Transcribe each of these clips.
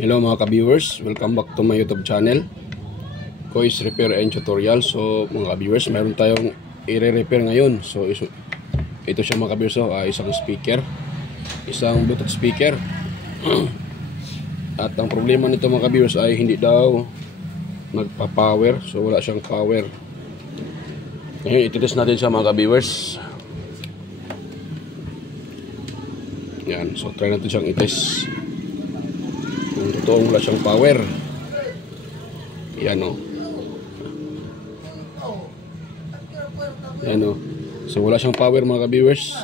Hello mga ka-viewers, welcome back to my YouTube channel, Koi's Repair and Tutorial. So mga ka-viewers, mayroon tayong i-repair ngayon. So ito siya mga ka-viewers, isang speaker, isang Bluetooth speaker. At ang problema nito mga ka-viewers ay hindi daw nagpa-power. So wala siyang power. Ngayon ititest natin siya mga ka-viewers. Yan, so try natin siyang i-test kung totoong wala siyang power. Yan o. Yan o. So wala siyang power mga ka-viewers.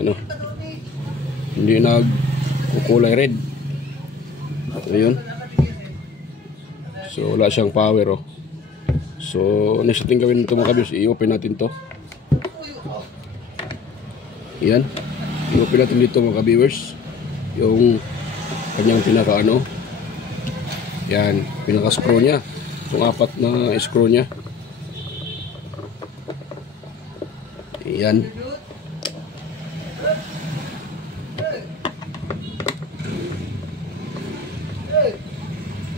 Yan o. Hindi nagkukulay red. Ayun. So wala siyang power o. So next natin gawin ito mga ka-viewers, i-open natin to. Yan. I-open natin dito mga ka-viewers yung kanyang pinaka ano. Yan, pinaka screw niya. Yung apat na screw niya. Yan.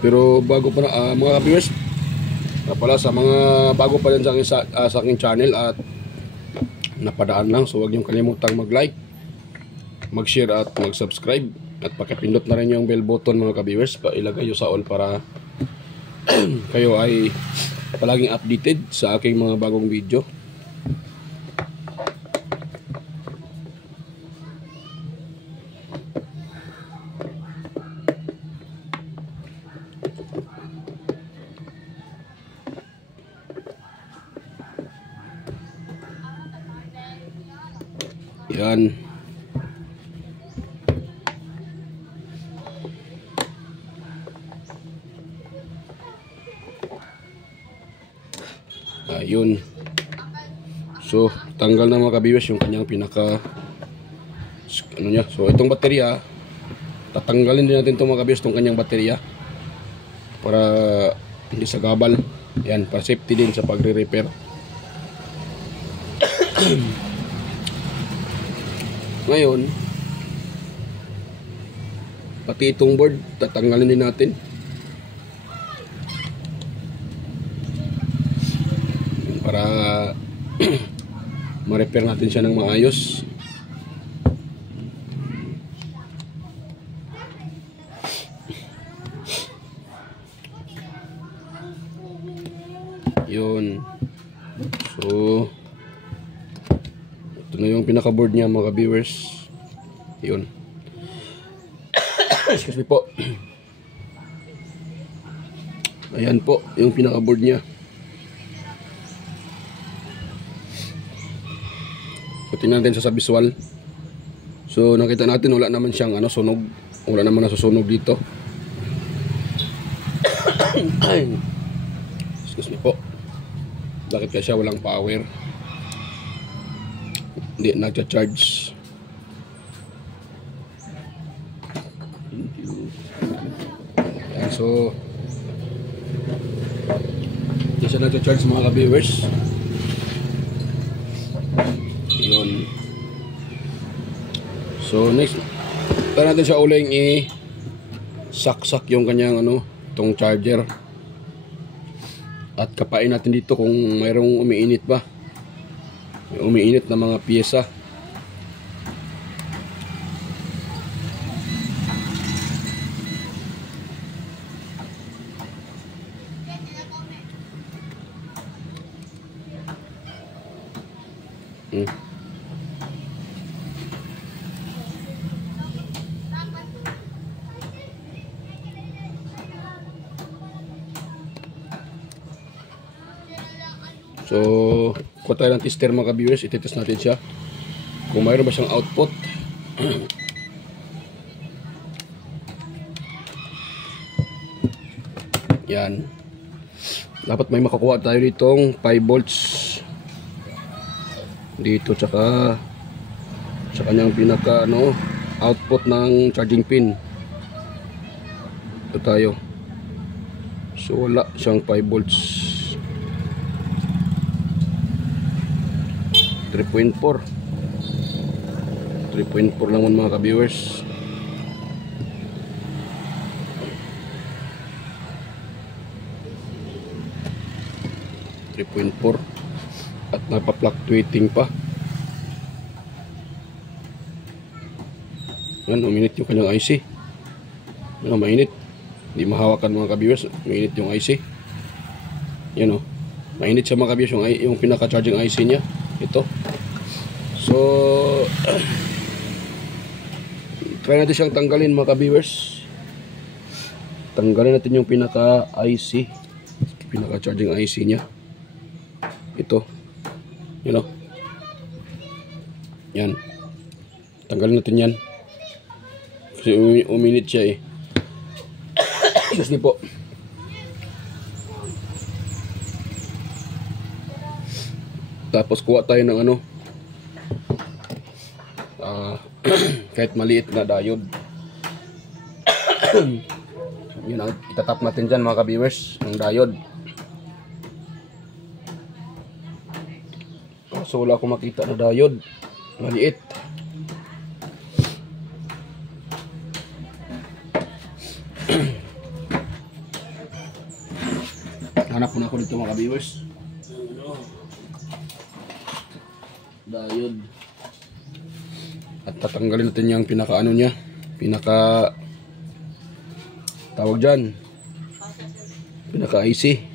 Pero bago pa na mga ka-viewers, pala sa mga bago pa din sa aking channel at napadaan lang, so huwag niyong kalimutang mag-like, mag-share at mag-subscribe. At pakipindot na rin yung bell button mga ka-viewers, ilagay nyo sa all para kayo ay palaging updated sa aking mga bagong video. Yan. Ayun. So tanggal na mga ka-viewers yung kanyang pinaka ano niya. So itong baterya, tatanggalin din natin itong mga ka-viewers, itong kanyang baterya para hindi sagabal. Yan, para safety din sa pagre-repair. Ngayon pati itong board tatanggalin din natin para ma-repair natin siya ng maayos. Yun. So ito na yung pinaka-board niya mga viewers. Yun. Excuse me po. Ayan po yung pinaka-board niya. So tingnan natin sa visual. So nakita natin wala naman siyang ano, sunog. Wala naman nasusunog dito. Excuse me po. Bakit kaya siya walang power? Hindi nagcha-charge. Ayan, so hindi siya nagcha-charge mga ka-viewers. Yun. So next, tara natin siya uling i-saksak yung kanyang ano, itong charger. At kapain natin dito kung mayroong umiinit ba. May umiinit na mga piyesa. So kuha tayo ng tester mga ka-viewers, ititest natin siya kung mayroon ba siyang output. Yan, dapat may makakuha tayo ditong 5 volts dito, tsaka sa kanyang pinaka ano, output ng charging pin. Ito tayo. So wala siyang 5 volts. 3.4 3.4 lang mga ka-viewers. 3.4 at napapluctuating pa. Yan, uminit yung kanyang IC. Yan, mainit. Hindi mahawakan mga ka-viewers. Mainit yung IC. Yan o. Mainit siya mga ka-viewers yung pinaka-charging IC niya. Ito. So, try natin siyang tanggalin mga ka-viewers. Tanggalin natin yung pinaka-IC. Pinaka-charging IC niya. Ito. Yan o. Yan. Tanggalin natin yan. Kasi uminit siya eh. Excuse me po. Tapos kuha tayo ng ano. Kahit maliit na diode. Yun ang itatap natin dyan mga ka-viewers. Ang diode. So wala akong makita na diode. Maliit. Hanap muna ako dito mga ka-viewers. Diode. At tatanggalin natin yung pinaka ano niya. Pinaka tawag dyan. Pinaka IC.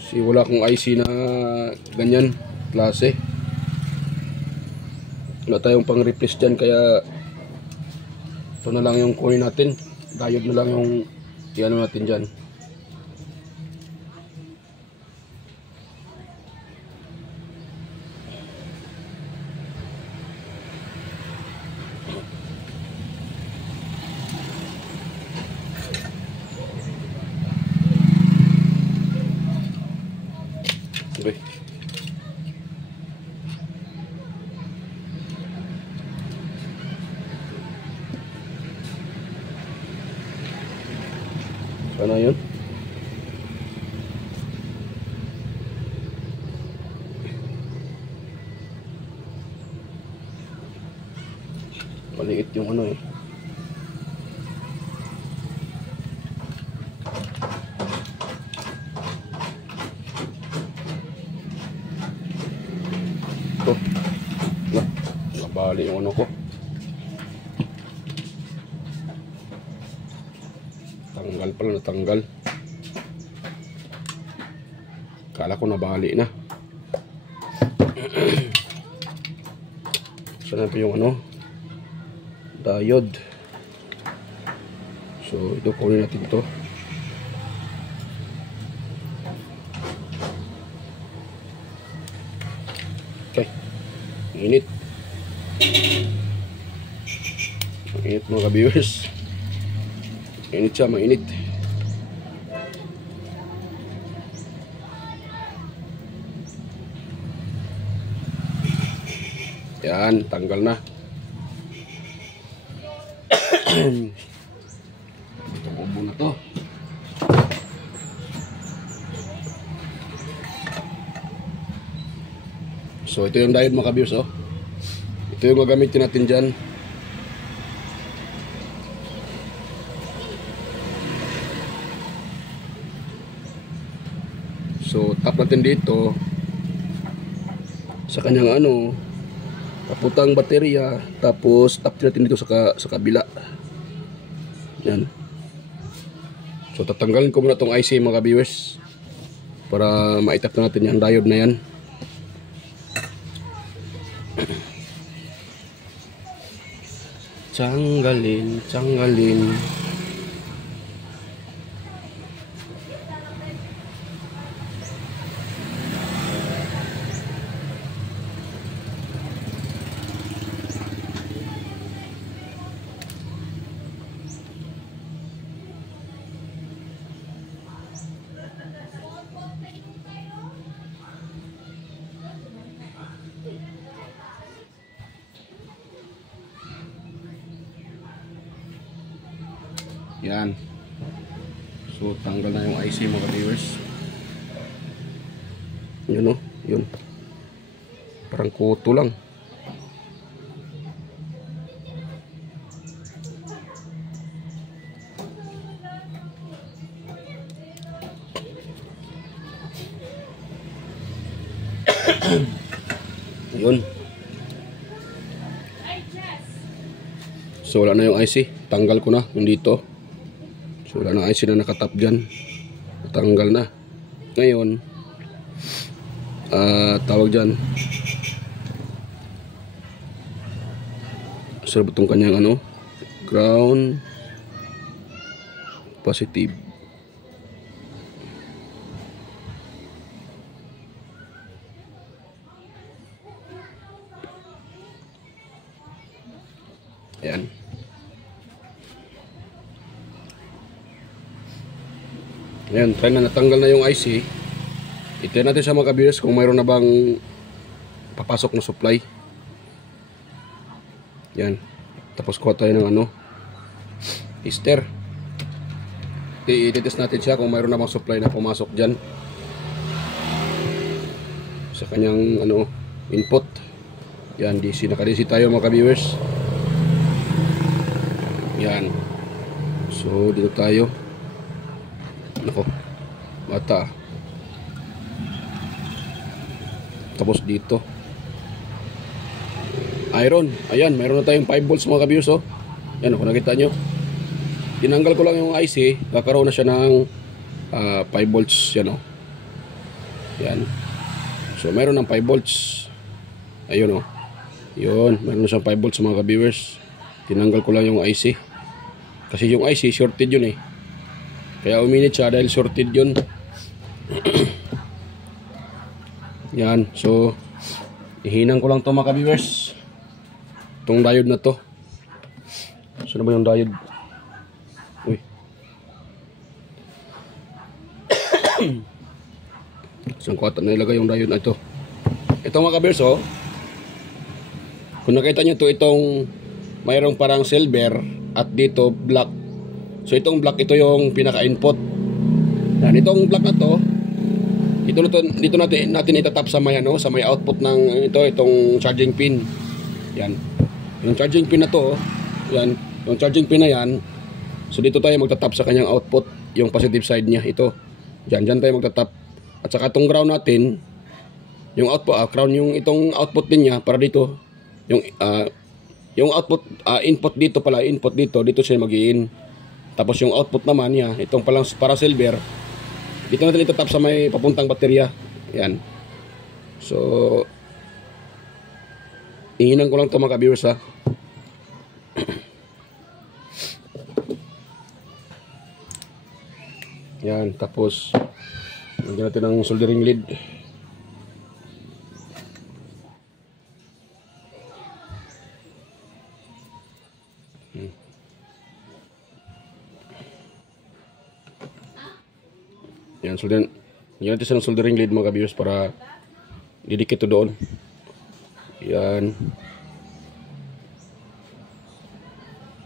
Kasi wala akong IC na ganyan klase. Wala tayong pang replace dyan. Kaya ito na lang yung kunin natin. Diode na lang yung iano natin dyan. Okay. Sana yun. Maliit yung ano eh. Ito. Nabali yung ano ko. Tanggal pala, natanggal. Kala ko nabali na. Saan pa yung ano? Diode. So ito kunin natin ito. Okay. Mainit. Mainit mga ka-viewers. Mainit siya, mainit. Yan, tanggal na. Ito ubo na to. So ito yung diode mga ka-viewers oh. Ito yung gagamitin natin dyan. So tap natin dito sa kanyang ano, kaputang baterya, tapos tap natin dito sa kabila. Yan. So tatanggalin ko muna tong IC mga ka-viewers para maitap na natin yung diode na yan. Tanggalin. Yan. So tanggal na yung IC mga viewers. Yun o, yun. Parang kuto lang. Yun. So wala na yung IC. Tanggal ko na yung dito. So wala na IC na nakatap dyan. Tanggal na. Ngayon, tawag dyan. Sarap itong kanyang ano, ground positive. Ayan. Ayan, try na natanggal na yung IC. I-try natin sa mga ka-viewers kung mayroon na bang papasok na supply. Yan. Tapos kuha tayo ng ano, tester. I-test natin siya kung mayroon na bang supply na pumasok dyan sa kanyang ano, input. Yan, DC. Naka-DC tayo mga ka-viewers. Yan. So dito tayo. Nako, bata. Tapos dito iron. Ayan, mayroon na tayong 5 volts mga ka-viewers, oh. Yan, kung nakita nyo, tinanggal ko lang yung IC, kakaroon na siya ng 5 volts. Yan, oh. Yan. So mayroon ng 5 volts. Ayun, oh. Yun, mayroon na siyang 5 volts mga ka-viewers. Tinanggal ko lang yung IC kasi yung IC shorted yun, eh. Kaya uminit siya dahil shorted yun. Yan, so ihinang ko lang to mga ka-viewers, itong diode na to. Saan ba yung diode? Uy. Saan ko ata nilagay yung diode na ito? Ito mga ka-viewers, oh. Kung nakita nyo to, itong mayroong parang silver at dito black. So itong black, ito yung pinaka-input. Yan, itong black na to, dito natin itatap sa may ano, sa may output ng itong charging pin. Yan. Yung charging pin na to, yan, yung charging pin na yan. So dito tayo magtatap sa kanyang output, yung positive side niya ito. Diyan tayo magtatap. At saka itong ground natin, yung output, ground yung itong output din niya para dito. Yung output, input dito pala, input dito siya mag-i-in. Tapos yung output naman niya, itong palang para silver, dito natin itatap sa may papuntang baterya. Yan. So ihinan ko lang ito mga ka-viewers, ha. Yan. Tapos lagyan natin ng soldering lead. Yan, soldering. Yan natin sa soldering lead mga ka-viewers para didikit to doon. Yan.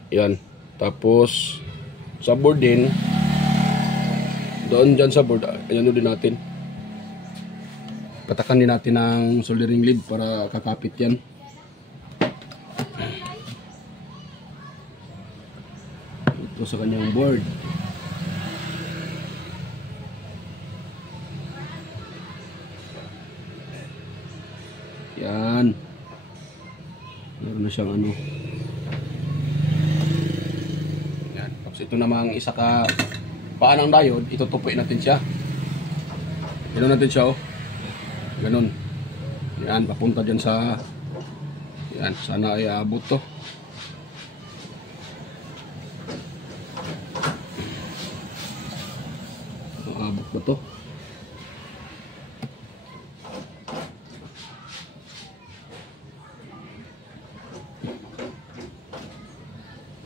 Yan. Tapos sa board din, doon dyan sa board, ayan din natin. Patakan din natin ng soldering lead para kakapit yan. Ito sa kanyang board. Yan. Meron na siyang ano. Yan. Tapos ito namang isa ka paan ng diode, itutupuin natin siya. Ganoon natin siya, oh. Ganun. Yan, papunta dyan sa, yan, sana ay abot to. Abot ba to?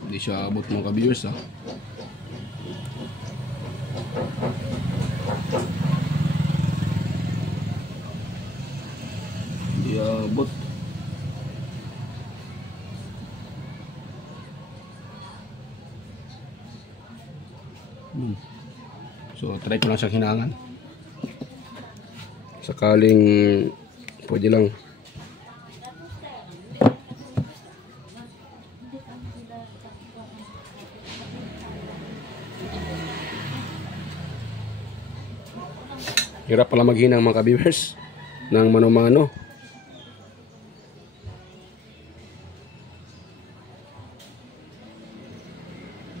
Hindi siya abot mga ka-viewers, ha. Hindi abot. So try ko lang siyang hinangan. Sakaling pwede lang. Hirap pala maghinang mga ka-viewers. ng mano-mano.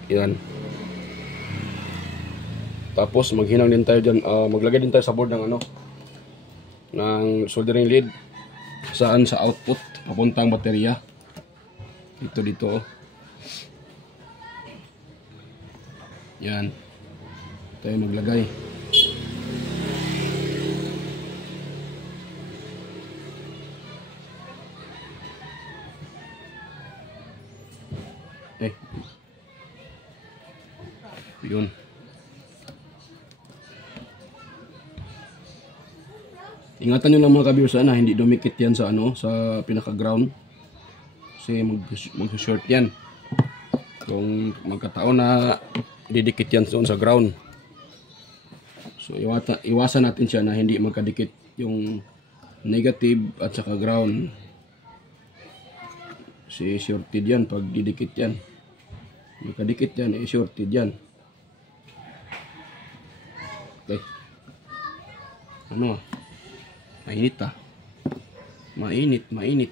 Yan. Tapos maghinang din tayo dyan, maglagay din tayo sa board ng ng soldering lead. Saan? Sa output papuntang baterya. Dito. Yan. Tayo maglagay. Yun. Ingatan nyo lang mga ka-viewers na hindi dumikit yan sa sa pinaka-ground. Kasi mag-short yan. Kung magkataon na didikit yan doon sa ground. So iwasan natin siya na hindi magkadikit yung negative at saka ground. Kasi shorted yan pag didikit yan. Magkadikit yan, shorted yan. Okay. Mainit mainit.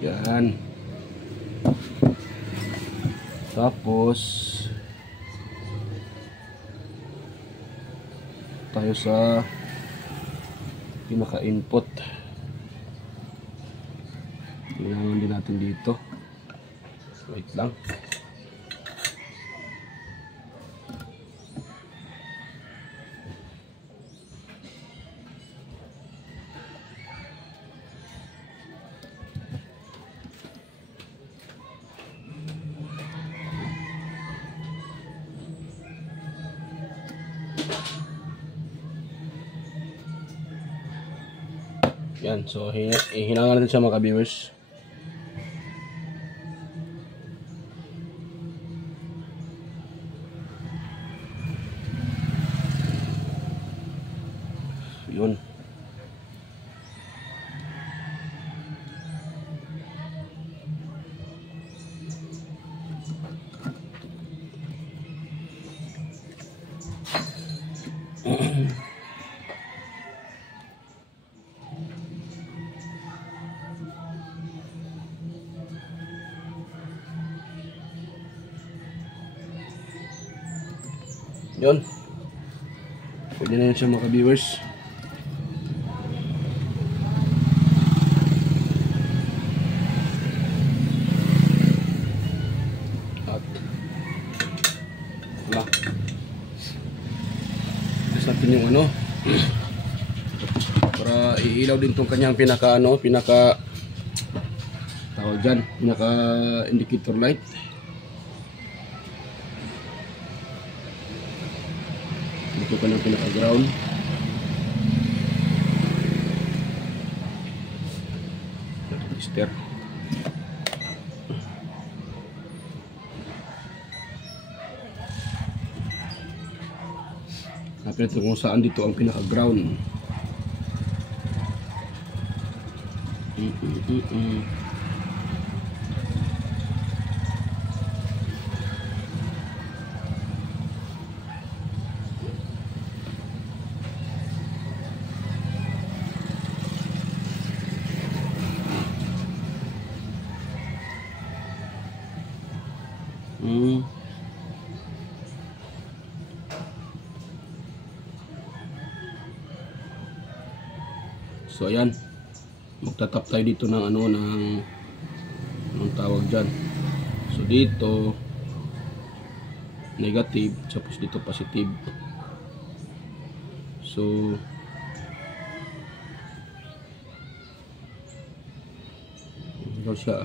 Yan. Tapos tayo sa pinaka-input. Kailangan din natin dito. Wait lang. Yan, so hinangan natin siya mga ka-viewers. Yun. Yun. Pwede na yun siya mga ka-viewers. At wala. Tapos natin yung para iilaw din tong kanyang pinaka tawag dyan, pinaka indicator light. Ito pa ng pinaka-ground. Resistor. Napin ito kung saan dito ang pinaka-ground. So ayan, magtatap tayo dito ng ng tawag dyan. So dito negative, tapos dito positive. So ito siya.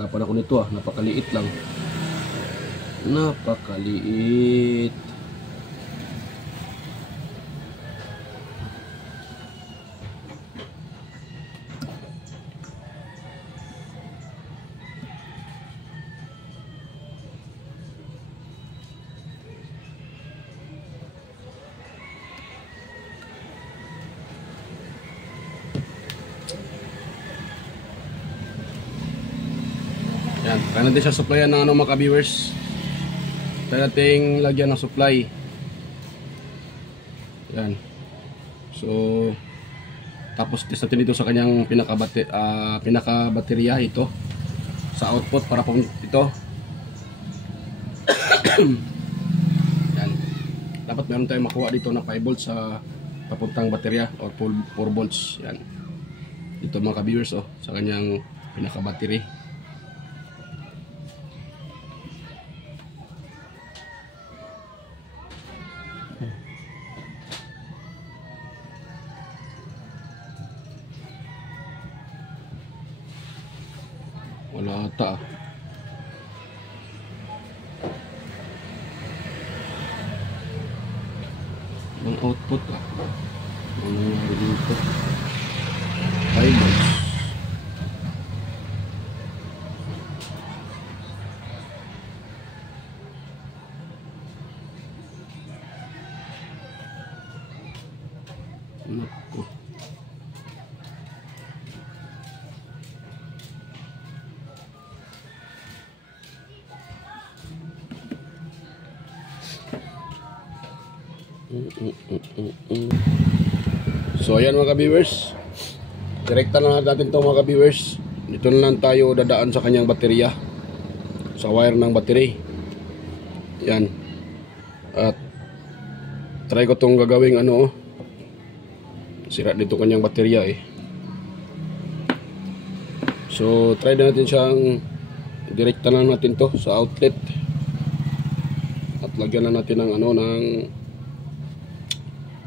Hirapan ako nito napakaliit lang. Napakaliit. Yan, kaya natin siya supplyan ng mga ka-viewers. Kaya natin lagyan ng supply. Yan. So, tapos test natin dito sa kanyang pinaka-baterya ito. Sa output para po ito. Yan. Dapat meron tayong makuha dito na 5 volts sa papuntang baterya or 4 volts. Yan. Dito mga ka-viewers sa kanyang pinaka-battery. Wala ata ang output ano nangyari dito 5 volts. Naku. So ayan mga ka-viewers, direkta na natin to mga ka-viewers. Dito na lang tayo dadaan sa kanyang baterya, sa wire ng battery. Yan. At try ko tong gagawing sira dito kanyang baterya So try na natin siyang direkta na natin to sa outlet. At lagyan na natin ng ng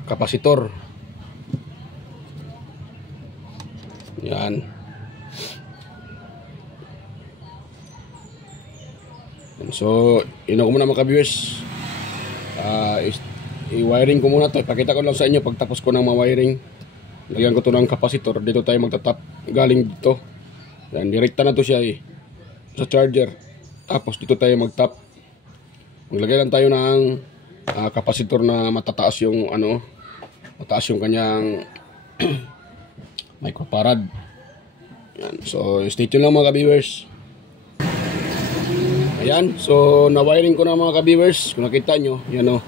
kapasitor. Yan. So, ko muna mga ka-viewers. I-wiring ko muna to. Ipakita ko lang sa inyo pagtapos ko ng ma-wiring. Lagyan ko to ng kapasitor. Dito tayo magtatap. Galing dito. Yan, direkta na to siya sa charger. Tapos dito tayo mag-tap. Maglagay lang tayo ng kapasitor na matataas yung mataas yung kanyang microfarad. Yan. So stay tuned lang mga ka-viewers. Ayan, so na-wiring ko na mga ka-viewers. Kung nakita nyo, yan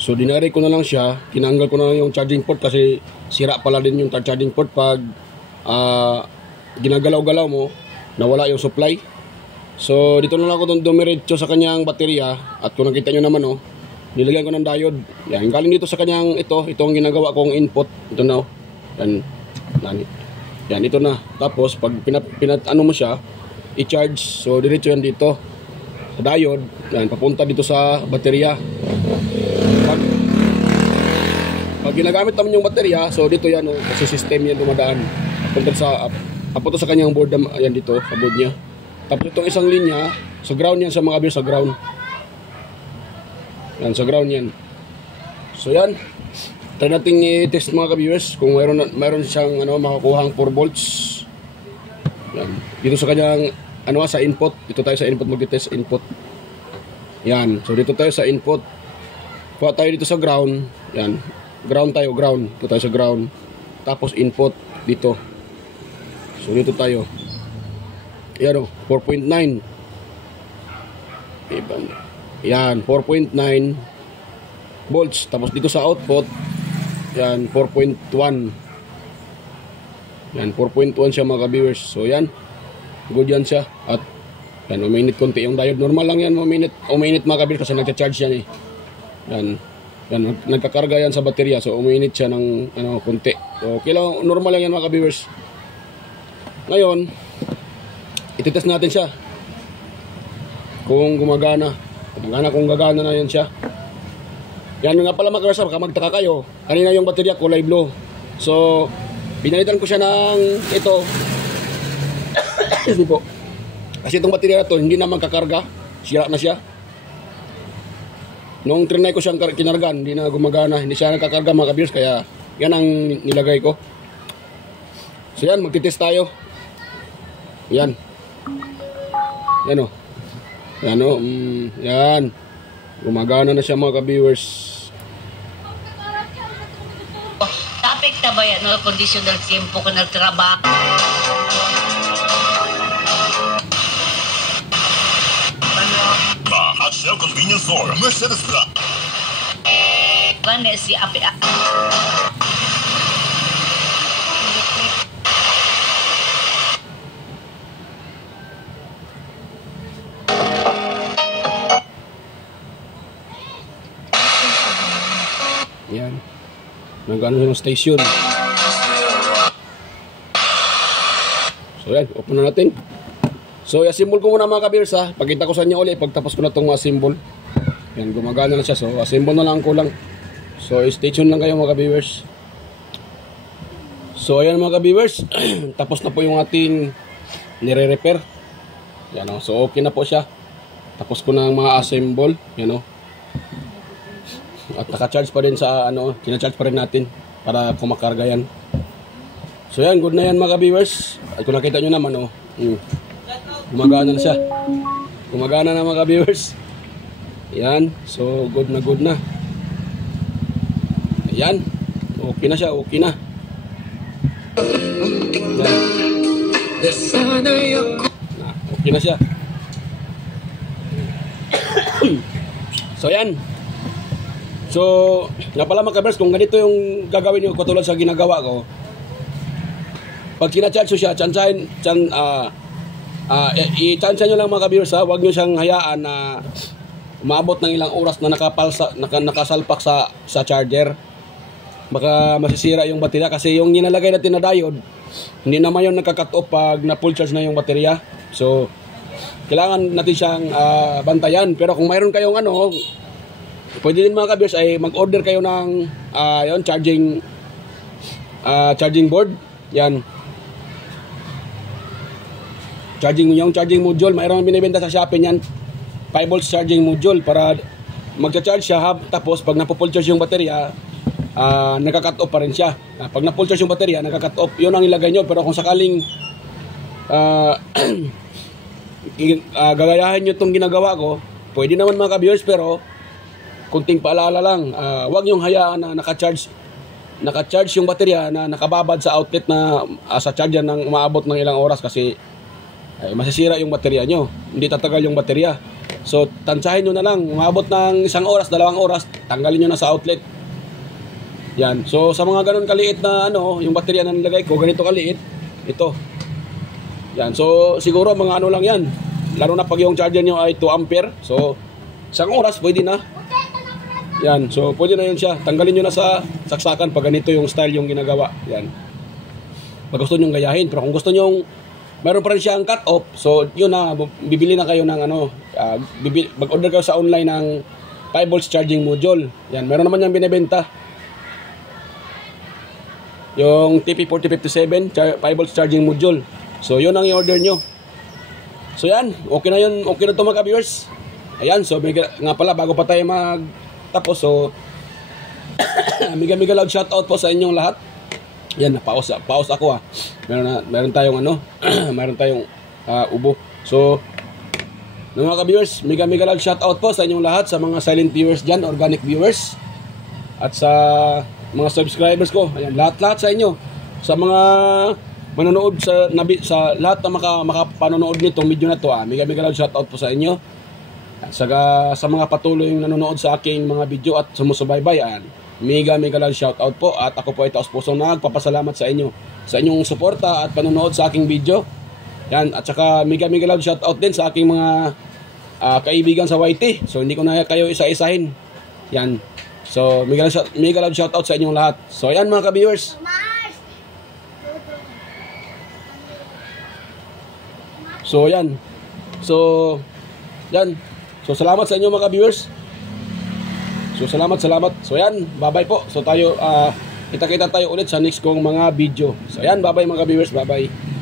So dinari ko na lang siya. Tinanggal ko na lang yung charging port kasi sira pala din yung charging port pag ginagalaw-galaw mo, nawala yung supply. So dito na lang ako dumiretso sa kanyang baterya. At kung nakita nyo naman nilagyan ko ng diode. Yan, galing dito sa kanyang ito ang ginagawa kong input. Ito na Yan, ito na. Tapos pag ano mo siya, i-charge. So diretso yan dito sa diode. Yan, papunta dito sa baterya. Pag ginagamit naman yung baterya, so dito yan kasi system yan dumadaan. Papunta sa kanyang board. Ayan dito sa board niya. Tapos itong isang linya, sa ground yan sa mga viewers, sa ground. Yan, sa ground yan. So yan, try natin i-test mga ka-viewers kung mayroon siyang makakuhang 4 volts. Yan, dito sa kanyang sa input. Dito tayo sa input, mag-test input. Yan, so dito tayo sa input. Kuha tayo dito sa ground. Yan, ground tayo, ground. Dito tayo sa ground. Tapos input dito. So dito tayo. Yan 4.9. Yan, 4.9 volts. Tapos dito sa output, yan, 4.1. Yan, 4.1 siya mga ka-viewers. So yan, good yan siya. At yan, uminit konti yung diode. Normal lang yan, uminit mga ka-viewers kasi nagcha-charge yan Yan, nagkakarga yan sa baterya. So uminit siya ng konti. So okay lang, normal lang yan mga ka-viewers. Ngayon, ititest natin siya kung gumagana. Kung gagana na yan siya. Yan nga pala mga ka-viewers, baka magtaka kayo. Kanina yung baterya kulay blue. So pinalitan ko siya ng ito. Excuse me po. Kasi itong baterya na to, hindi naman kakarga. Sira na siya. Nung trinay ko siyang kinargan, hindi na gumagana. Hindi siya nagkakarga mga ka-viewers, kaya yan ang nilagay ko. So yan, magtitest tayo. Yan. Yan o. Yan o. Yan. Gumagana na siya mga ka-viewers. Apekta ba yan? No? Conditional tempo ka nagtrabaho. Shell Convenience Store, Mercedes Benz. Gane si Ape. Yan. Nagano yung station. So yan, open na natin. So, assemble ko muna mga ka-viewers ha. Pakita ko sa inyo ulit pagtapos ko na itong assemble. Yan, gumagana na siya. So, assemble na lang kulang. So, stay tuned lang kayo mga ka-viewers. So, ayan mga ka-viewers. Tapos na po yung ating nire-repair. Yan o. So, okay na po siya. Tapos ko na ang mga assemble. Yan o. At naka-charge pa rin sa kina-charge pa rin natin para kumakarga yan. So, yan. Good na yan mga ka-viewers. At kung nakita nyo naman o. Gumagana na siya. Gumagana na mga viewers. Ayan. So, good na. Ayan. Okay na siya. Okay na. Okay na siya. So, ayan. So, nga pala mga viewers, kung ganito yung gagawin nyo, katulad sa ginagawa ko, pag kina-charge siya, i-chance nyo lang mga ka-viewers ha. Huwag nyo siyang hayaan na umabot ng ilang oras na nakasalpak sa charger. Baka masisira yung baterya kasi yung ninalagay natin na diode, hindi naman yung nagka-cut off pag na full charge na yung baterya. So, kailangan natin siyang bantayan. Pero kung mayroon kayong pwede din mga ka-viewers ay mag-order kayo ng charging board. Yan. Yung charging module, mayroong binibenta sa Shopee niyan. 5 volts charging module para magcha-charge siya tapos pag napo-full charge yung baterya, nagka-cut off pa rin siya. Pag na-full charge yung baterya, nagka-cut off. 'Yun ang ilagay nyo. Pero kung sakaling gagayahin nyo itong ginagawa ko, pwede naman mga ka-viewers, pero kunting paalala lang, huwag nyong hayaan na naka-charge yung baterya na nakababad sa outlet na sa charger ng umaabot ng ilang oras kasi masisira yung baterya nyo. Hindi tatagal yung baterya. So, tansyahin nyo na lang. Umabot ng 1 oras, 2 oras, tanggalin nyo na sa outlet. Yan. So, sa mga ganun kaliit na yung baterya na nilagay ko, ganito kaliit, ito. Yan. So, siguro mga lang yan. Lalo na pag yung charger nyo ay 2 ampere. So, 1 oras, pwede na. Yan. So, pwede na yun siya. Tanggalin nyo na sa saksakan pag ganito yung style yung ginagawa. Yan. Pag gusto nyo gayahin. Pero kung gusto nyo mayroon pa rin siyang cut off. So, yun na, bibili na kayo ng mag-order kayo sa online ng 5 volts charging module. Yan, meron naman yung binibenta. Yung TP4057 5 volts charging module. So, yun ang i-order nyo. So, yan, okay na yun. Okay na ito mga viewers. Ayan, so, nga pala, bago pa tayo magtapos, so, miga loud shoutout po sa inyong lahat. Yan, pause ako Meron tayong meron tayong ubo. So, mga ka-viewers, mega loud shoutout po sa inyong lahat, sa mga silent viewers dyan, organic viewers, at sa mga subscribers ko. Ayan, lahat sa inyo. Sa mga manonood sa lahat na makapanonood nitong video na to, mega loud shoutout po sa inyo. At sa mga patuloy yung nanonood sa aking mga video at sumusubaybay, mega loud shoutout po, at ako po ay taos-pusong nagpapasalamat sa inyo sa inyong suporta at panonood sa aking video. Yan, at saka mega loud shoutout din sa aking mga kaibigan sa YT. So hindi ko na kayo isa-isahin. Yan. So mega loud shoutout sa inyong lahat. So yan mga ka-viewers. So yan. So yan. So salamat sa inyo mga ka-viewers. So salamat. So yan, bye-bye po. So tayo kita-kita tayo ulit sa next kong mga video. So yan, bye-bye mga viewers, bye-bye.